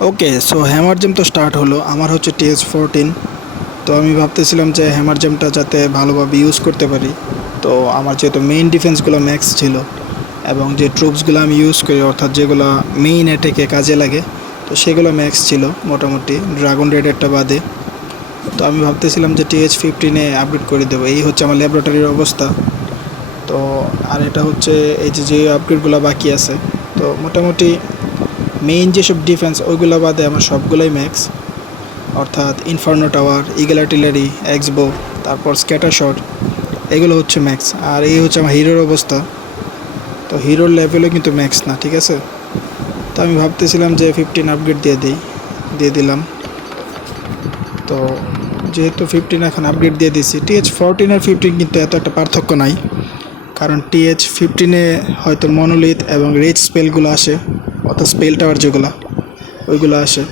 ওকে so hammer gem তো start হলো। আমার হচ্ছে টিএস ফোরটিন তো আমি ভাবতেছিলাম যে হ্যামার জেমটা যাতে ভালোভাবে ইউজ করতে পারি। তো আমার যেহেতু মেইন ডিফেন্সগুলো ম্যাক্স ছিল এবং যে ট্রুপসগুলো আমি ইউজ করি, অর্থাৎ যেগুলো মেইন অ্যাটেকে কাজে লাগে, তো সেগুলো ম্যাক্স ছিল মোটামুটি। ড্রাগন রেডারটা বাদে। তো আমি ভাবতেছিলাম যে টিএইচ ফিফটিনে আপগ্রেড করে দেবো। এই হচ্ছে আমার ল্যাবরেটরির অবস্থা। তো আর এটা হচ্ছে এই যে যে আপগ্রেডগুলো বাকি আছে, তো মোটামুটি মেইন যেসব ডিফেন্স ওইগুলো বাদে আমার সবগুলোই ম্যাক্স অর্থাৎ inferno tower eagle artillery X bow তারপর স্ক্যাটার শট এগুলো হচ্ছে ম্যাক্স আর এই হচ্ছে আমার হিরোর অবস্থা। তো হিরোর লেভেলও কিন্তু ম্যাক্স না, ঠিক আছে? তো আমি ভাবতেছিলাম যে ফিফটিন আপগ্রেড দিয়ে দিই, দিয়ে দিলাম। তো যেহেতু ফিফটিন এখন আপগ্রেড দিয়ে দিয়েছি টিএইচ ফোরটিন আর ফিফটিন কিন্তু এত একটা পার্থক্য নাই। কারণ টিএইচ ফিফটিনে হয়তো মনোলিথ এবং রিচ স্পেলগুলো আসে। অর্থাৎ স্পেল টাওয়ার যেগুলো, ওইগুলো আসে।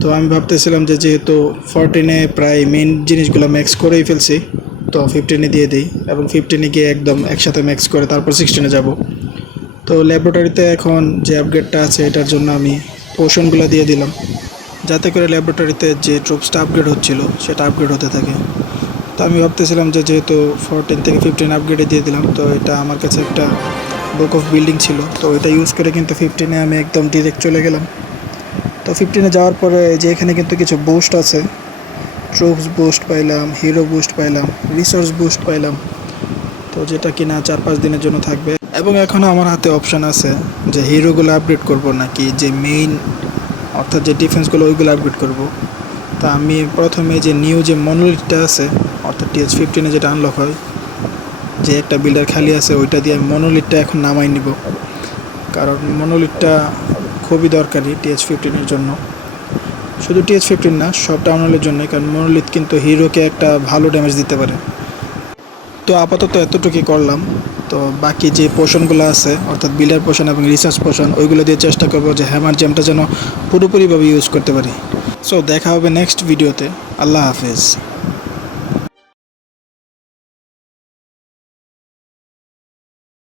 তো আমি ভাবতেছিলাম যে যেহেতু ফোরটিনে প্রায় মেন জিনিসগুলো ম্যাক্স করেই ফেলছি, তো ফিফটিনে দিয়ে দিই এবং ফিফটিনে গিয়ে একদম একসাথে ম্যাক্স করে তারপর সিক্সটিনে যাব। তো ল্যাবরেটরিতে এখন যে আপগ্রেডটা আছে এটার জন্য আমি পোর্শনগুলো দিয়ে দিলাম। যাতে করে ল্যাবরেটরিতে যে ট্রুপসটা আপগ্রেড হচ্ছিল, সেটা আপগ্রেড হতে থাকে। তো আমি ভাবতেছিলাম যে যেহেতু ফোরটিন থেকে ফিফটিন আপগ্রেডে দিয়ে দিলাম, তো এটা আমার কাছে একটা বুক অফ বিল্ডিং ছিল। তো এটা ইউজ করে কিন্তু ফিফটিনে আমি একদম ডিরেক্ট চলে গেলাম। তো ফিফটিনে যাওয়ার পরে যে এখানে কিন্তু কিছু বুস্ট আছে। ট্রুপস বুস্ট পাইলাম হিরো বুস্ট পাইলাম রিসোর্স বুস্ট পাইলাম। তো যেটা কিনা চার পাঁচ দিনের জন্য থাকবে। এবং এখনও আমার হাতে অপশান আছে যে হিরোগুলো আপগ্রেড করব নাকি যে মেইন অর্থাৎ যে ডিফেন্সগুলো ওইগুলো আপগ্রেড করব। তা আমি প্রথমে যে নিউ যে মনোলিটটা আছে, অর্থাৎ টিএস ফিফটিনে যেটা আনলক হয় যে একটা বিল্ডার খালি আছে, ওইটা দিয়ে আমি মনোলিটটা এখন নামাই নিব। কারণ মনোলিটটা খুবই দরকারি টিএচ ফিফটিনের জন্য। শুধু টিএচ ফিফটিন না, সব টাউনলের জন্য কারণ মনোলিথ কিন্তু হিরোকে একটা ভালো ড্যামেজ দিতে পারে। তো আপাতত এতটুকুই করলাম। তো বাকি যে পোর্শনগুলো আছে, অর্থাৎ বিল্ডার পোর্শন এবং রিসার্চ পোর্শন ওইগুলো দিয়ে চেষ্টা করব যে হ্যামার জ্যামটা যেন পুরোপুরিভাবে ইউজ করতে পারি। সো দেখা হবে নেক্সট ভিডিওতে আল্লাহ হাফেজ।